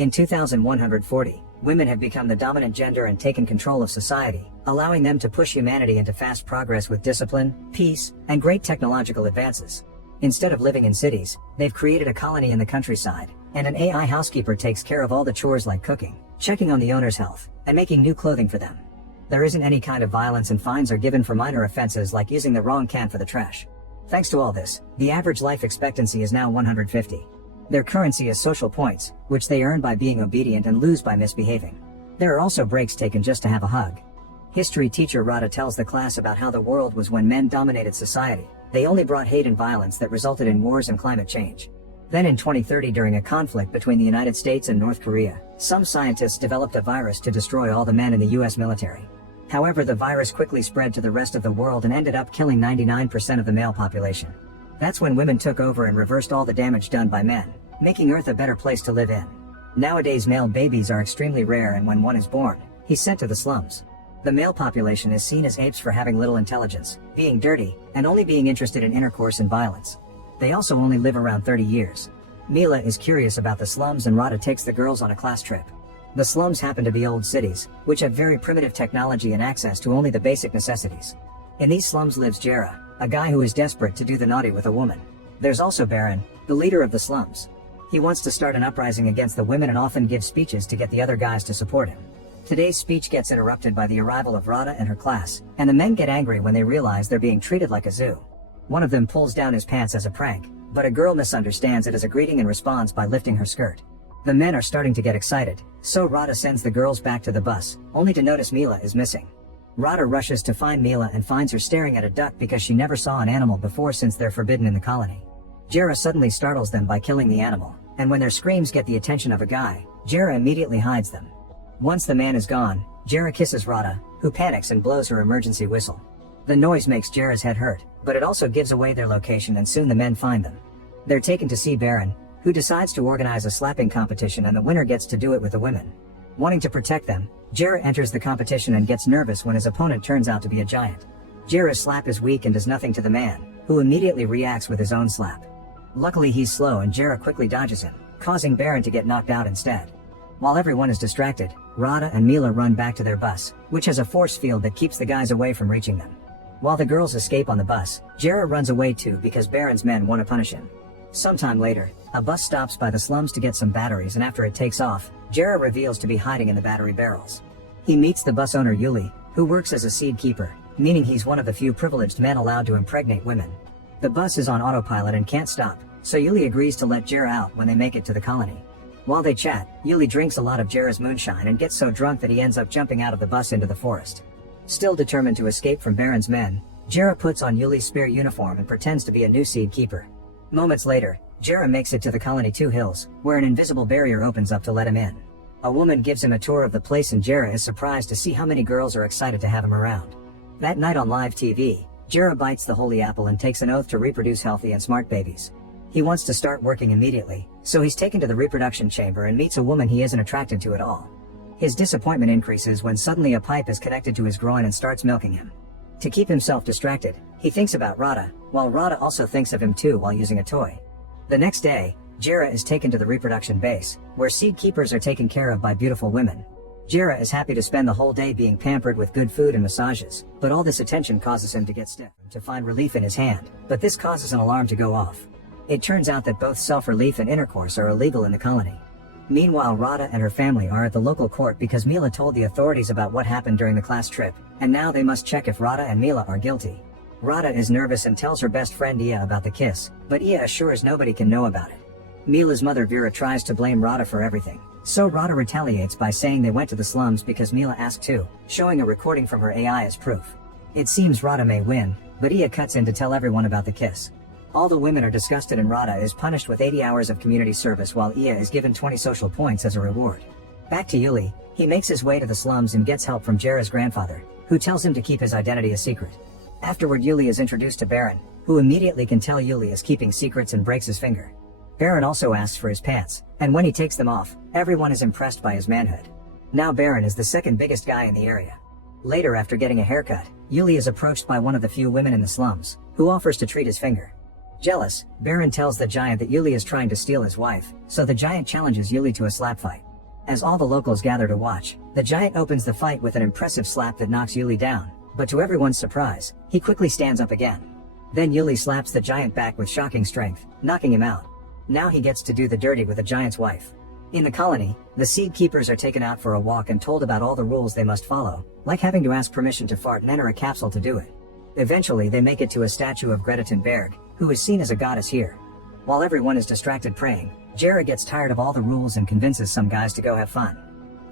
In 2140, women have become the dominant gender and taken control of society, allowing them to push humanity into fast progress with discipline, peace, and great technological advances. Instead of living in cities, they've created a colony in the countryside, and an AI housekeeper takes care of all the chores like cooking, checking on the owner's health, and making new clothing for them. There isn't any kind of violence, and fines are given for minor offenses like using the wrong can for the trash. Thanks to all this, the average life expectancy is now 150. Their currency is social points, which they earn by being obedient and lose by misbehaving. There are also breaks taken just to have a hug. History teacher Radha tells the class about how the world was when men dominated society. They only brought hate and violence that resulted in wars and climate change. Then in 2030, during a conflict between the United States and North Korea, some scientists developed a virus to destroy all the men in the US military. However, the virus quickly spread to the rest of the world and ended up killing 99% of the male population. That's when women took over and reversed all the damage done by men, making Earth a better place to live in. Nowadays, male babies are extremely rare, and when one is born, he's sent to the slums. The male population is seen as apes for having little intelligence, being dirty, and only being interested in intercourse and violence. They also only live around 30 years. Mila is curious about the slums, and Radha takes the girls on a class trip. The slums happen to be old cities, which have very primitive technology and access to only the basic necessities. In these slums lives Jera, a guy who is desperate to do the naughty with a woman. There's also Baron, the leader of the slums. He wants to start an uprising against the women and often gives speeches to get the other guys to support him. Today's speech gets interrupted by the arrival of Radha and her class, and the men get angry when they realize they're being treated like a zoo. One of them pulls down his pants as a prank, but a girl misunderstands it as a greeting and responds by lifting her skirt. The men are starting to get excited, so Radha sends the girls back to the bus, only to notice Mila is missing. Radha rushes to find Mila and finds her staring at a duck because she never saw an animal before, since they're forbidden in the colony. Jera suddenly startles them by killing the animal, and when their screams get the attention of a guy, Jera immediately hides them. Once the man is gone, Jera kisses Radha, who panics and blows her emergency whistle. The noise makes Jera's head hurt, but it also gives away their location, and soon the men find them. They're taken to see Baron, who decides to organize a slapping competition, and the winner gets to do it with the women. Wanting to protect them, Jera enters the competition and gets nervous when his opponent turns out to be a giant. Jera's slap is weak and does nothing to the man, who immediately reacts with his own slap. Luckily, he's slow and Jera quickly dodges him, causing Baron to get knocked out instead. While everyone is distracted, Radha and Mila run back to their bus, which has a force field that keeps the guys away from reaching them. While the girls escape on the bus, Jera runs away too because Baron's men want to punish him. Sometime later, a bus stops by the slums to get some batteries, and after it takes off, Jera reveals to be hiding in the battery barrels. He meets the bus owner Yuli, who works as a seed keeper, meaning he's one of the few privileged men allowed to impregnate women. The bus is on autopilot and can't stop, so Yuli agrees to let Jera out when they make it to the colony. While they chat, Yuli drinks a lot of Jera's moonshine and gets so drunk that he ends up jumping out of the bus into the forest. Still determined to escape from Baron's men, Jera puts on Yuli's spear uniform and pretends to be a new seed keeper. Moments later, Jera makes it to the colony 2 Hills, where an invisible barrier opens up to let him in. A woman gives him a tour of the place, and Jera is surprised to see how many girls are excited to have him around. That night on live TV, Jera bites the holy apple and takes an oath to reproduce healthy and smart babies. He wants to start working immediately, so he's taken to the reproduction chamber and meets a woman he isn't attracted to at all. His disappointment increases when suddenly a pipe is connected to his groin and starts milking him. To keep himself distracted, he thinks about Radha, while Radha also thinks of him too while using a toy. The next day, Jera is taken to the reproduction base, where seed keepers are taken care of by beautiful women. Jera is happy to spend the whole day being pampered with good food and massages, but all this attention causes him to get stiff, to find relief in his hand, but this causes an alarm to go off. It turns out that both self-relief and intercourse are illegal in the colony. Meanwhile, Radha and her family are at the local court because Mila told the authorities about what happened during the class trip, and now they must check if Radha and Mila are guilty. Radha is nervous and tells her best friend Iya about the kiss, but Iya assures nobody can know about it. Mila's mother Vera tries to blame Radha for everything, so Radha retaliates by saying they went to the slums because Mila asked to, showing a recording from her AI as proof. It seems Radha may win, but Iya cuts in to tell everyone about the kiss. All the women are disgusted and Radha is punished with 80 hours of community service, while Iya is given 20 social points as a reward. Back to Yuli, he makes his way to the slums and gets help from Jera's grandfather, who tells him to keep his identity a secret. Afterward, Yuli is introduced to Baron, who immediately can tell Yuli is keeping secrets and breaks his finger. Baron also asks for his pants, and when he takes them off, everyone is impressed by his manhood. Now Baron is the second biggest guy in the area. Later, after getting a haircut, Yuli is approached by one of the few women in the slums, who offers to treat his finger. Jealous, Baron tells the giant that Yuli is trying to steal his wife, so the giant challenges Yuli to a slap fight. As all the locals gather to watch, the giant opens the fight with an impressive slap that knocks Yuli down, but to everyone's surprise, he quickly stands up again. Then Yuli slaps the giant back with shocking strength, knocking him out. Now he gets to do the dirty with the giant's wife. In the colony, the seed keepers are taken out for a walk and told about all the rules they must follow, like having to ask permission to fart and enter a capsule to do it. Eventually they make it to a statue of Greta Thunberg, who is seen as a goddess here. While everyone is distracted praying, Jera gets tired of all the rules and convinces some guys to go have fun.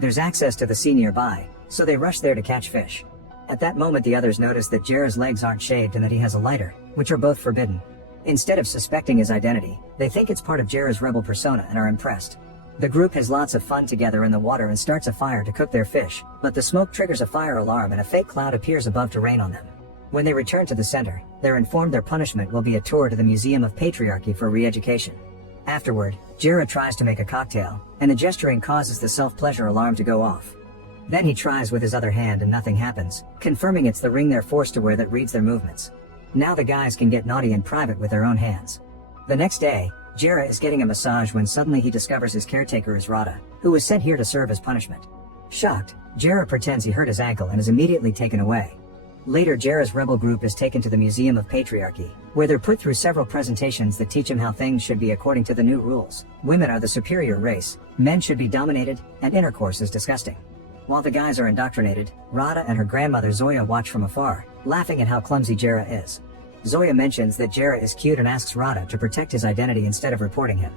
There's access to the sea nearby, so they rush there to catch fish. At that moment the others notice that Jera's legs aren't shaved and that he has a lighter, which are both forbidden. Instead of suspecting his identity, they think it's part of Jera's rebel persona and are impressed. The group has lots of fun together in the water and starts a fire to cook their fish, but the smoke triggers a fire alarm and a fake cloud appears above to rain on them. When they return to the center, they're informed their punishment will be a tour to the Museum of Patriarchy for re-education. Afterward, Jera tries to make a cocktail, and the gesturing causes the self-pleasure alarm to go off. Then he tries with his other hand and nothing happens, confirming it's the ring they're forced to wear that reads their movements. Now the guys can get naughty in private with their own hands. The next day, Jera is getting a massage when suddenly he discovers his caretaker is Rada, who was sent here to serve as punishment. Shocked, Jera pretends he hurt his ankle and is immediately taken away. Later Jera's rebel group is taken to the Museum of Patriarchy, where they're put through several presentations that teach him how things should be according to the new rules. Women are the superior race, men should be dominated, and intercourse is disgusting. While the guys are indoctrinated, Rada and her grandmother Zoya watch from afar, laughing at how clumsy Jera is. Zoya mentions that Jera is cute and asks Rada to protect his identity instead of reporting him.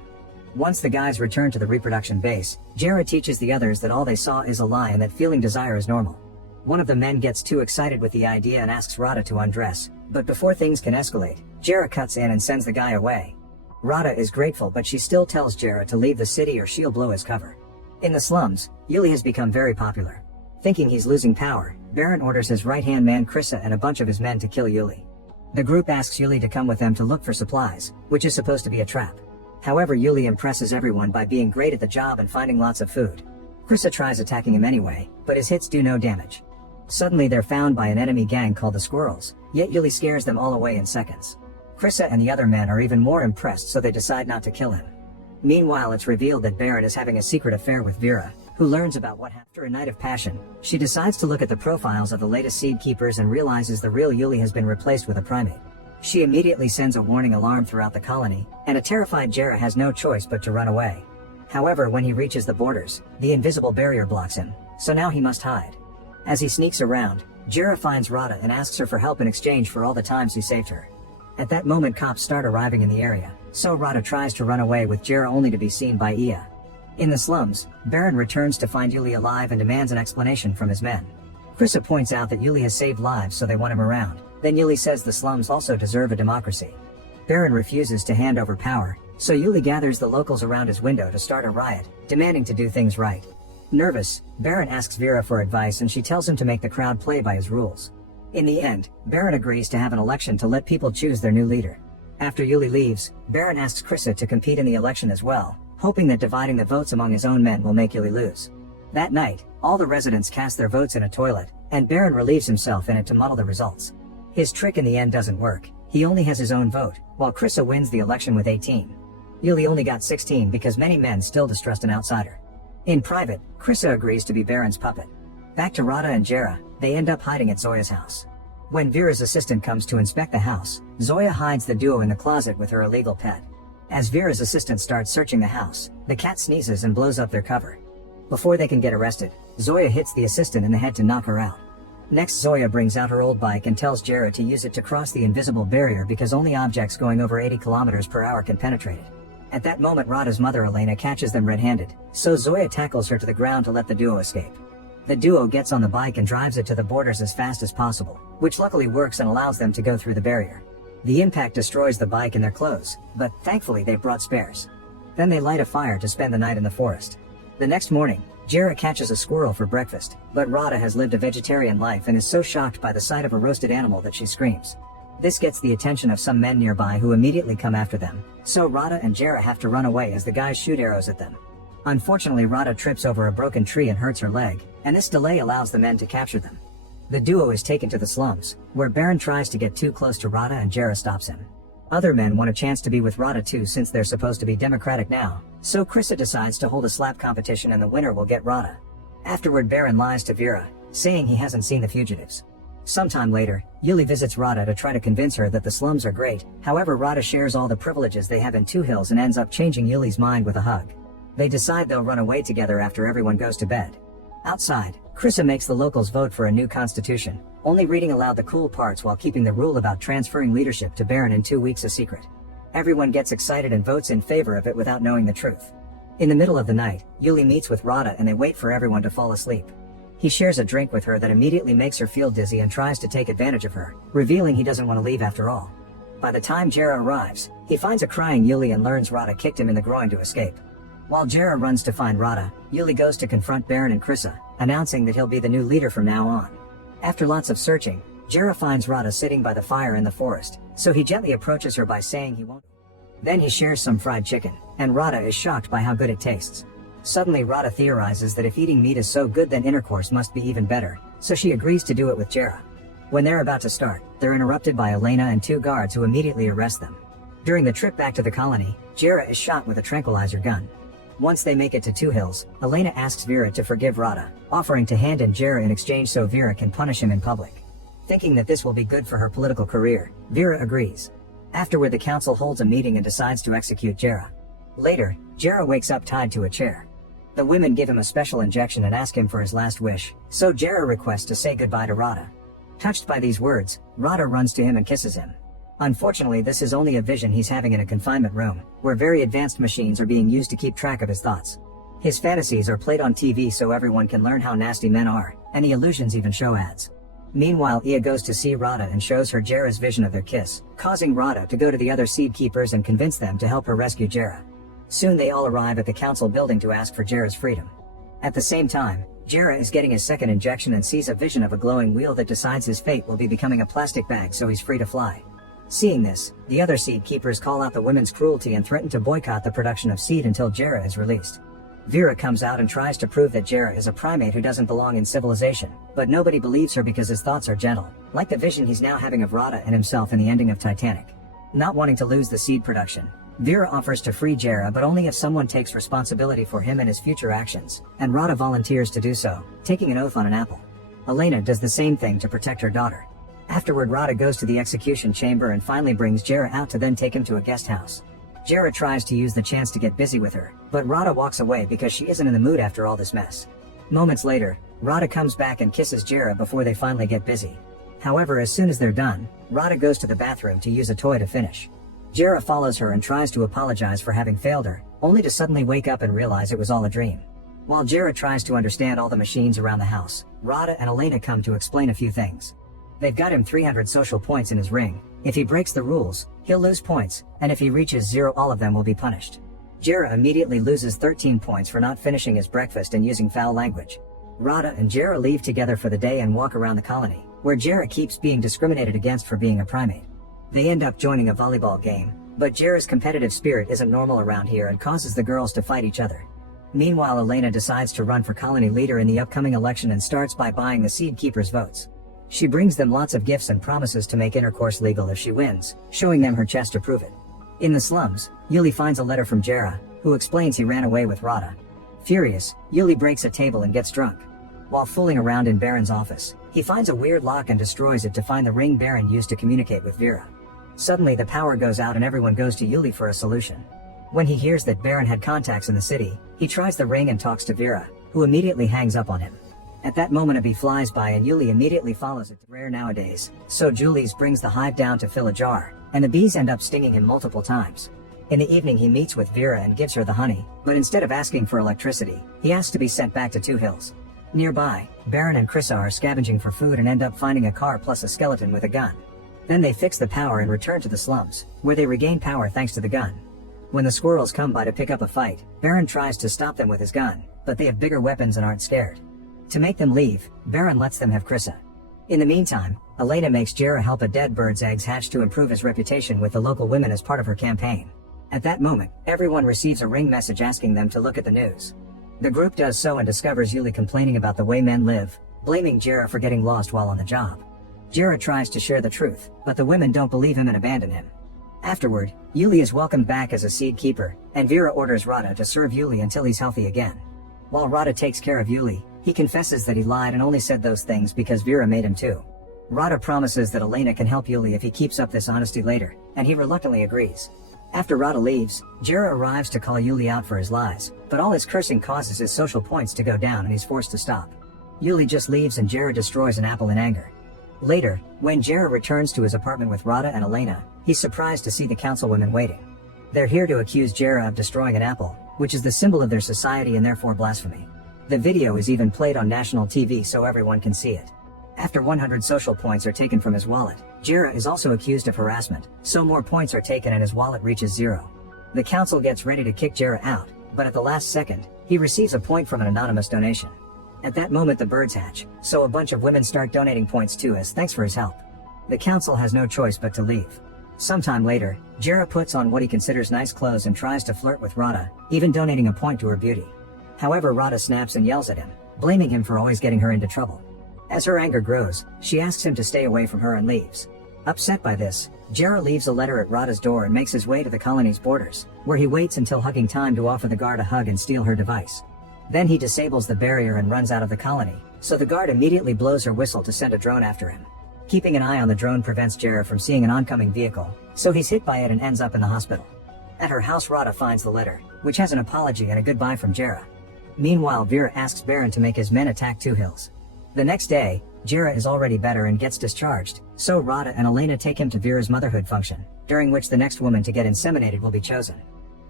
Once the guys return to the reproduction base, Jera teaches the others that all they saw is a lie and that feeling desire is normal. One of the men gets too excited with the idea and asks Rada to undress, but before things can escalate, Jera cuts in and sends the guy away. Rada is grateful but she still tells Jera to leave the city or she'll blow his cover. In the slums, Yuli has become very popular. Thinking he's losing power, Baron orders his right-hand man Krissa and a bunch of his men to kill Yuli. The group asks Yuli to come with them to look for supplies, which is supposed to be a trap. However, Yuli impresses everyone by being great at the job and finding lots of food. Krissa tries attacking him anyway, but his hits do no damage. Suddenly they're found by an enemy gang called the Squirrels, yet Yuli scares them all away in seconds. Krissa and the other men are even more impressed, so they decide not to kill him. Meanwhile, it's revealed that Baron is having a secret affair with Vera, who learns about what happened. After a night of passion, she decides to look at the profiles of the latest seed keepers and realizes the real Yuli has been replaced with a primate. She immediately sends a warning alarm throughout the colony, and a terrified Jera has no choice but to run away. However, when he reaches the borders, the invisible barrier blocks him, so now he must hide. As he sneaks around, Jera finds Rada and asks her for help in exchange for all the times he saved her. At that moment cops start arriving in the area, so Rada tries to run away with Jera only to be seen by Iya. In the slums, Baron returns to find Yuli alive and demands an explanation from his men. Krissa points out that Yuli has saved lives so they want him around. Then Yuli says the slums also deserve a democracy. Baron refuses to hand over power, so Yuli gathers the locals around his window to start a riot, demanding to do things right. Nervous, Baron asks Vera for advice and she tells him to make the crowd play by his rules. In the end, Baron agrees to have an election to let people choose their new leader. After Yuli leaves, Baron asks Krissa to compete in the election as well, hoping that dividing the votes among his own men will make Yuli lose. That night, all the residents cast their votes in a toilet, and Baron relieves himself in it to muddle the results. His trick in the end doesn't work, he only has his own vote, while Krissa wins the election with 18. Yuli only got 16 because many men still distrust an outsider. In private, Krissa agrees to be Baron's puppet. Back to Rada and Jera, they end up hiding at Zoya's house. When Vera's assistant comes to inspect the house, Zoya hides the duo in the closet with her illegal pet. As Vera's assistant starts searching the house, the cat sneezes and blows up their cover. Before they can get arrested, Zoya hits the assistant in the head to knock her out. Next, Zoya brings out her old bike and tells Jera to use it to cross the invisible barrier because only objects going over 80 kilometers per hour can penetrate it. At that moment, Rada's mother Elena catches them red-handed, so Zoya tackles her to the ground to let the duo escape. The duo gets on the bike and drives it to the borders as fast as possible, which luckily works and allows them to go through the barrier. The impact destroys the bike and their clothes, but thankfully they brought spares. Then they light a fire to spend the night in the forest. The next morning, Jera catches a squirrel for breakfast, but Rada has lived a vegetarian life and is so shocked by the sight of a roasted animal that she screams. This gets the attention of some men nearby who immediately come after them, so Rada and Jera have to run away as the guys shoot arrows at them. Unfortunately, Rada trips over a broken tree and hurts her leg, and this delay allows the men to capture them. The duo is taken to the slums, where Baron tries to get too close to Rada and Jera stops him. Other men want a chance to be with Rada too since they're supposed to be democratic now, so Krista decides to hold a slap competition and the winner will get Rada. Afterward, Baron lies to Vera, saying he hasn't seen the fugitives. Sometime later, Yuli visits Rada to try to convince her that the slums are great. However, Rada shares all the privileges they have in Two Hills and ends up changing Yuli's mind with a hug. They decide they'll run away together after everyone goes to bed. Outside, Krista makes the locals vote for a new constitution, only reading aloud the cool parts while keeping the rule about transferring leadership to Baron in 2 weeks a secret. Everyone gets excited and votes in favor of it without knowing the truth. In the middle of the night, Yuli meets with Rada and they wait for everyone to fall asleep. He shares a drink with her that immediately makes her feel dizzy and tries to take advantage of her, revealing he doesn't want to leave after all. By the time Jera arrives, he finds a crying Yuli and learns Rada kicked him in the groin to escape. While Jera runs to find Rada, Yuli goes to confront Baron and Krissa, announcing that he'll be the new leader from now on. After lots of searching, Jera finds Rada sitting by the fire in the forest, so he gently approaches her by saying he won't. Then he shares some fried chicken, and Rada is shocked by how good it tastes. Suddenly Rada theorizes that if eating meat is so good then intercourse must be even better, so she agrees to do it with Jera. When they're about to start, they're interrupted by Elena and 2 guards who immediately arrest them. During the trip back to the colony, Jera is shot with a tranquilizer gun. Once they make it to Two Hills, Elena asks Vera to forgive Rada, offering to hand in Jera in exchange so Vera can punish him in public. Thinking that this will be good for her political career, Vera agrees. Afterward, the council holds a meeting and decides to execute Jera. Later, Jera wakes up tied to a chair. The women give him a special injection and ask him for his last wish, so Jera requests to say goodbye to Rada. Touched by these words, Rada runs to him and kisses him. Unfortunately, this is only a vision he's having in a confinement room, where very advanced machines are being used to keep track of his thoughts. His fantasies are played on TV so everyone can learn how nasty men are, and the illusions even show ads. Meanwhile, Ia goes to see Rada and shows her Jera's vision of their kiss, causing Rada to go to the other seed keepers and convince them to help her rescue Jera. Soon they all arrive at the council building to ask for Jera's freedom. At the same time, Jera is getting his second injection and sees a vision of a glowing wheel that decides his fate will be becoming a plastic bag so he's free to fly. Seeing this, the other seed keepers call out the women's cruelty and threaten to boycott the production of seed until Jera is released. Vera comes out and tries to prove that Jera is a primate who doesn't belong in civilization, but nobody believes her because his thoughts are gentle, like the vision he's now having of Rada and himself in the ending of Titanic. Not wanting to lose the seed production, Vera offers to free Jera but only if someone takes responsibility for him and his future actions, and Rada volunteers to do so, taking an oath on an apple. Elena does the same thing to protect her daughter. Afterward, Rada goes to the execution chamber and finally brings Jera out to then take him to a guest house. Jera tries to use the chance to get busy with her, but Rada walks away because she isn't in the mood after all this mess. Moments later, Rada comes back and kisses Jera before they finally get busy. However, as soon as they're done, Rada goes to the bathroom to use a toy to finish. Jera follows her and tries to apologize for having failed her, only to suddenly wake up and realize it was all a dream. While Jera tries to understand all the machines around the house, Rada and Elena come to explain a few things. They've got him 300 social points in his ring. If he breaks the rules, he'll lose points, and if he reaches 0, all of them will be punished. Jera immediately loses 13 points for not finishing his breakfast and using foul language. Rada and Jera leave together for the day and walk around the colony, where Jera keeps being discriminated against for being a primate. They end up joining a volleyball game, but Jera's competitive spirit isn't normal around here and causes the girls to fight each other. Meanwhile, Elena decides to run for colony leader in the upcoming election and starts by buying the seed keepers' votes. She brings them lots of gifts and promises to make intercourse legal if she wins, showing them her chest to prove it. In the slums, Yuli finds a letter from Jera, who explains he ran away with Rada. Furious, Yuli breaks a table and gets drunk. While fooling around in Baron's office, he finds a weird lock and destroys it to find the ring Baron used to communicate with Vera. Suddenly the power goes out and everyone goes to Yuli for a solution. When he hears that Baron had contacts in the city, he tries the ring and talks to Vera, who immediately hangs up on him. At that moment a bee flies by and Yuli immediately follows it. Rare nowadays, so Julius brings the hive down to fill a jar, and the bees end up stinging him multiple times. In the evening he meets with Vera and gives her the honey, but instead of asking for electricity, he asks to be sent back to Two Hills. Nearby, Baron and Krissa are scavenging for food and end up finding a car plus a skeleton with a gun. Then they fix the power and return to the slums, where they regain power thanks to the gun. When the squirrels come by to pick up a fight, Baron tries to stop them with his gun, but they have bigger weapons and aren't scared. To make them leave, Baron lets them have Krissa. In the meantime, Elena makes Jera help a dead bird's eggs hatch to improve his reputation with the local women as part of her campaign. At that moment, everyone receives a ring message asking them to look at the news. The group does so and discovers Yuli complaining about the way men live, blaming Jera for getting lost while on the job. Jera tries to share the truth, but the women don't believe him and abandon him. Afterward, Yuli is welcomed back as a seed keeper, and Vera orders Rada to serve Yuli until he's healthy again. While Rada takes care of Yuli, he confesses that he lied and only said those things because Vera made him to. Rada promises that Elena can help Yuli if he keeps up this honesty later, and he reluctantly agrees. After Rada leaves, Jera arrives to call Yuli out for his lies, but all his cursing causes his social points to go down and he's forced to stop. Yuli just leaves and Jera destroys an apple in anger. Later, when Jera returns to his apartment with Rada and Elena, he's surprised to see the councilwomen waiting. They're here to accuse Jera of destroying an apple, which is the symbol of their society and therefore blasphemy. The video is even played on national TV so everyone can see it. After 100 social points are taken from his wallet, Jera is also accused of harassment, so more points are taken and his wallet reaches 0. The council gets ready to kick Jera out, but at the last second, he receives a point from an anonymous donation. At that moment the birds hatch, so a bunch of women start donating points too as thanks for his help. The council has no choice but to leave. Sometime later, Jera puts on what he considers nice clothes and tries to flirt with Rada, even donating a point to her beauty. However, Rada snaps and yells at him, blaming him for always getting her into trouble. As her anger grows, she asks him to stay away from her and leaves. Upset by this, Jera leaves a letter at Rada's door and makes his way to the colony's borders, where he waits until hugging time to offer the guard a hug and steal her device. Then he disables the barrier and runs out of the colony, so the guard immediately blows her whistle to send a drone after him. Keeping an eye on the drone prevents Jera from seeing an oncoming vehicle, so he's hit by it and ends up in the hospital. At her house, Rada finds the letter, which has an apology and a goodbye from Jera. Meanwhile, Vera asks Baron to make his men attack Two Hills. The next day, Jera is already better and gets discharged, so Rada and Elena take him to Vera's motherhood function, during which the next woman to get inseminated will be chosen.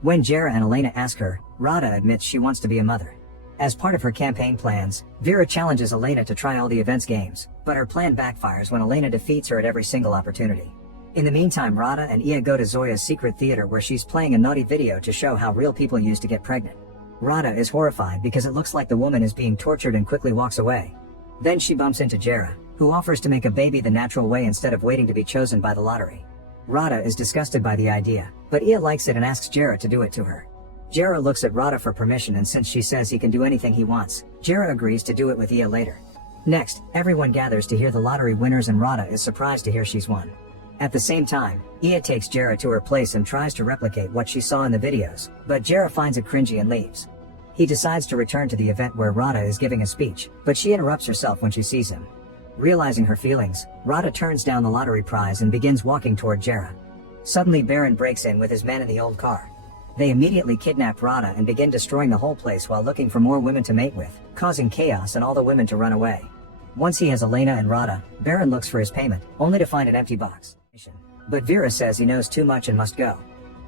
When Jera and Elena ask her, Rada admits she wants to be a mother. As part of her campaign plans, Vera challenges Elena to try all the events games, but her plan backfires when Elena defeats her at every single opportunity. In the meantime, Rada and Ia go to Zoya's secret theater where she's playing a naughty video to show how real people used to get pregnant. Rada is horrified because it looks like the woman is being tortured and quickly walks away. Then she bumps into Jera, who offers to make a baby the natural way instead of waiting to be chosen by the lottery. Rada is disgusted by the idea, but Ia likes it and asks Jera to do it to her. Jera looks at Rada for permission, and since she says he can do anything he wants, Jera agrees to do it with Ia later. Next, everyone gathers to hear the lottery winners and Rada is surprised to hear she's won. At the same time, Ia takes Jera to her place and tries to replicate what she saw in the videos, but Jera finds it cringy and leaves. He decides to return to the event where Rada is giving a speech, but she interrupts herself when she sees him. Realizing her feelings, Rada turns down the lottery prize and begins walking toward Jera. Suddenly Baron breaks in with his men in the old car. They immediately kidnap Rada and begin destroying the whole place while looking for more women to mate with, causing chaos and all the women to run away. Once he has Elena and Rada, Baron looks for his payment, only to find an empty box. But Vera says he knows too much and must go.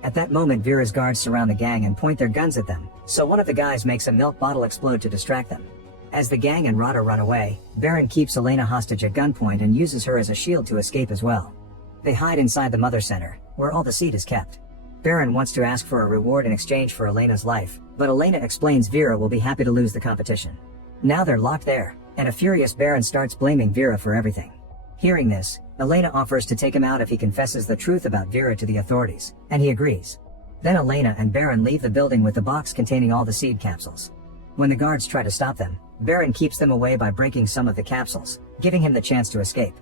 At that moment, Vera's guards surround the gang and point their guns at them, so one of the guys makes a milk bottle explode to distract them. As the gang and Rada run away, Baron keeps Elena hostage at gunpoint and uses her as a shield to escape as well. They hide inside the Mother Center, where all the seed is kept. Baron wants to ask for a reward in exchange for Elena's life, but Elena explains Vera will be happy to lose the competition. Now they're locked there, and a furious Baron starts blaming Vera for everything. Hearing this, Elena offers to take him out if he confesses the truth about Vera to the authorities, and he agrees. Then Elena and Baron leave the building with the box containing all the seed capsules. When the guards try to stop them, Baron keeps them away by breaking some of the capsules, giving him the chance to escape.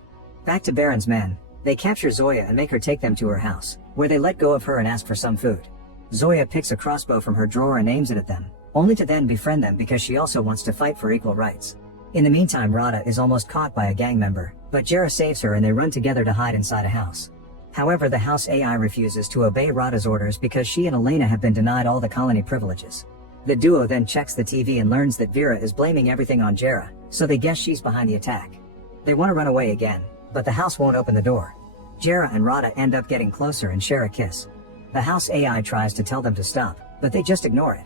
Back to Baron's men, they capture Zoya and make her take them to her house, where they let go of her and ask for some food. Zoya picks a crossbow from her drawer and aims it at them, only to then befriend them because she also wants to fight for equal rights. In the meantime, Rada is almost caught by a gang member, but Jera saves her and they run together to hide inside a house. However, the house AI refuses to obey Rada's orders because she and Elena have been denied all the colony privileges. The duo then checks the TV and learns that Vera is blaming everything on Jera, so they guess she's behind the attack. They want to run away again, but the house won't open the door. Jera and Rada end up getting closer and share a kiss. The house AI tries to tell them to stop, but they just ignore it.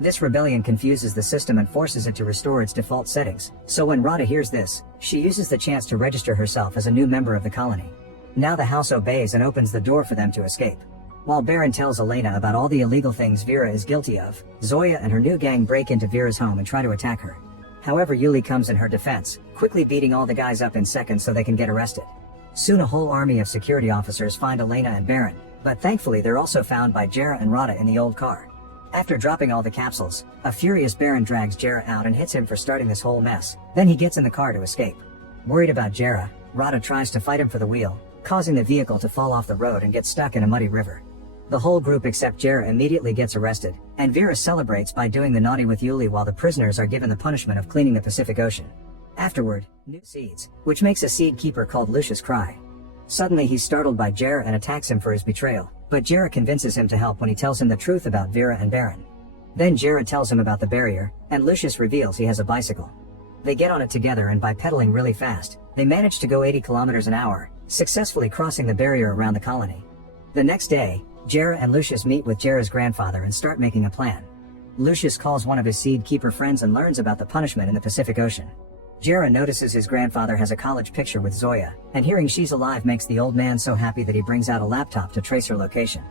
This rebellion confuses the system and forces it to restore its default settings, so when Rada hears this, she uses the chance to register herself as a new member of the colony. Now the house obeys and opens the door for them to escape. While Baron tells Elena about all the illegal things Vera is guilty of, Zoya and her new gang break into Vera's home and try to attack her. However, Yuli comes in her defense, quickly beating all the guys up in seconds so they can get arrested. Soon a whole army of security officers find Elena and Baron, but thankfully they're also found by Jera and Rada in the old car. After dropping all the capsules, a furious Baron drags Jera out and hits him for starting this whole mess, then he gets in the car to escape. Worried about Jera, Rada tries to fight him for the wheel, causing the vehicle to fall off the road and get stuck in a muddy river. The whole group except Jera immediately gets arrested, and Vera celebrates by doing the naughty with Yuli while the prisoners are given the punishment of cleaning the Pacific Ocean. Afterward, new seeds, which makes a seed keeper called Lucius cry. Suddenly he's startled by Jera and attacks him for his betrayal, but Jera convinces him to help when he tells him the truth about Vera and Baron. Then Jera tells him about the barrier, and Lucius reveals he has a bicycle. They get on it together, and by pedaling really fast, they manage to go 80 kilometers an hour, successfully crossing the barrier around the colony. The next day, Jera and Lucius meet with Jera's grandfather and start making a plan. Lucius calls one of his seed keeper friends and learns about the punishment in the Pacific Ocean. Jera notices his grandfather has a college picture with Zoya, and hearing she's alive makes the old man so happy that he brings out a laptop to trace her location.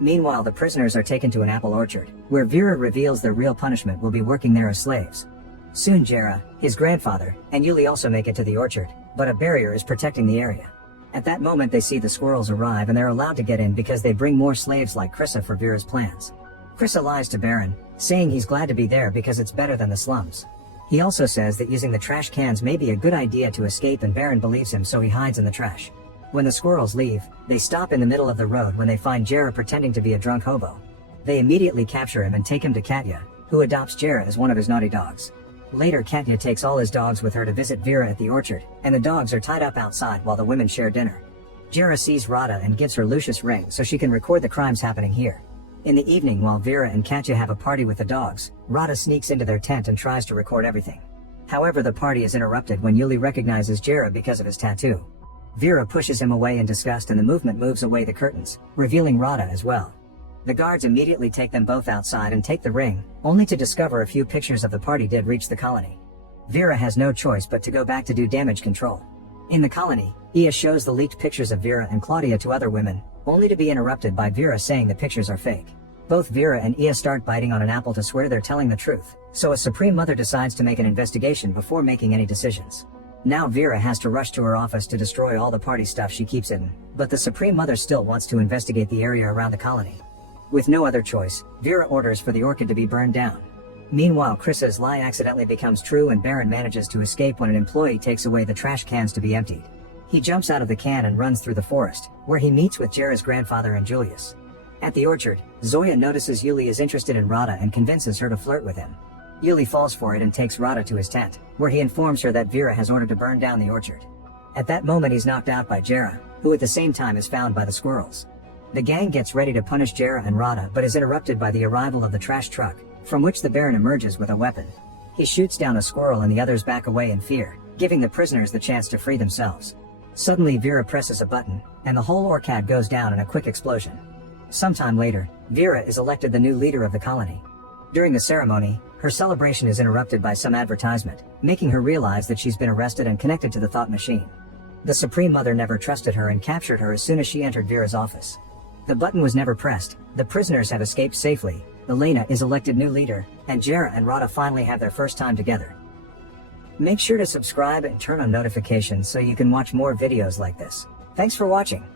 Meanwhile, the prisoners are taken to an apple orchard, where Vera reveals their real punishment will be working there as slaves. Soon Jera, his grandfather, and Yuli also make it to the orchard, but a barrier is protecting the area. At that moment they see the squirrels arrive and they're allowed to get in because they bring more slaves like Krissa for Vera's plans. Krissa lies to Baron, saying he's glad to be there because it's better than the slums. He also says that using the trash cans may be a good idea to escape, and Baron believes him, so he hides in the trash. When the squirrels leave, they stop in the middle of the road when they find Jera pretending to be a drunk hobo. They immediately capture him and take him to Katya, who adopts Jera as one of his naughty dogs. Later, Katya takes all his dogs with her to visit Vera at the orchard, and the dogs are tied up outside while the women share dinner. Jera sees Rada and gives her Lucius' ring so she can record the crimes happening here. In the evening, while Vera and Katya have a party with the dogs, Rada sneaks into their tent and tries to record everything. However, the party is interrupted when Yuli recognizes Jera because of his tattoo. Vera pushes him away in disgust, and the movement moves away the curtains, revealing Rada as well. The guards immediately take them both outside and take the ring, only to discover a few pictures of the party did reach the colony. Vera has no choice but to go back to do damage control. In the colony, Ia shows the leaked pictures of Vera and Claudia to other women, only to be interrupted by Vera saying the pictures are fake. Both Vera and Ia start biting on an apple to swear they're telling the truth, so a Supreme Mother decides to make an investigation before making any decisions. Now Vera has to rush to her office to destroy all the party stuff she keeps hidden, but the Supreme Mother still wants to investigate the area around the colony. With no other choice, Vera orders for the orchid to be burned down. Meanwhile, Krissa's lie accidentally becomes true, and Baron manages to escape when an employee takes away the trash cans to be emptied. He jumps out of the can and runs through the forest, where he meets with Jera's grandfather and Julius. At the orchard, Zoya notices Yuli is interested in Rada and convinces her to flirt with him. Yuli falls for it and takes Rada to his tent, where he informs her that Vera has ordered to burn down the orchard. At that moment he's knocked out by Jera, who at the same time is found by the squirrels. The gang gets ready to punish Jera and Rada, but is interrupted by the arrival of the trash truck, from which the Baron emerges with a weapon. He shoots down a squirrel and the others back away in fear, giving the prisoners the chance to free themselves. Suddenly Vera presses a button, and the whole orchard goes down in a quick explosion. Sometime later, Vera is elected the new leader of the colony. During the ceremony, her celebration is interrupted by some advertisement, making her realize that she's been arrested and connected to the thought machine. The Supreme Mother never trusted her and captured her as soon as she entered Vera's office. The button was never pressed, the prisoners have escaped safely, Elena is elected new leader, and Jera and Rada finally have their first time together. Make sure to subscribe and turn on notifications so you can watch more videos like this. Thanks for watching.